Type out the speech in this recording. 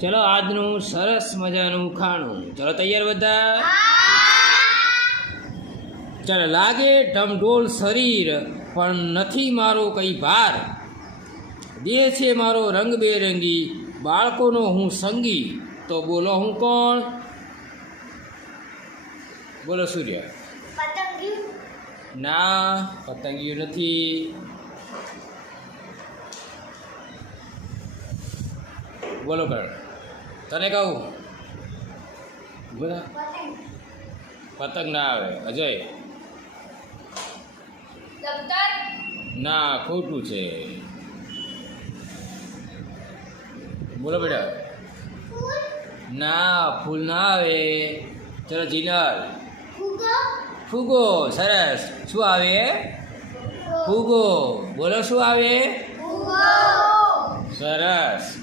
ચલો આજનું સરસ મજાનું ખાણું. ચલો તૈયાર બધા? ચલો. લાગે ઢમઢોલ શરીર પણ નથી મારો કઈ ભાર. દેહ છે મારો રંગબેરંગી, બાળકોનો હું સંગી. તો બોલો હું કોણ? બોલો સૂર્ય. ના, પતંગિયું નથી. બોલો કર. તને કહું? બોલા. પતંગ ના આવે. અજય. ના, ખોટું છે. બોલો બેટા. ના, ફૂલ ના આવે. ચલો જીનલ. ફૂગો. સરસ. શું આવે? ફૂગો. બોલો શું આવે? સરસ.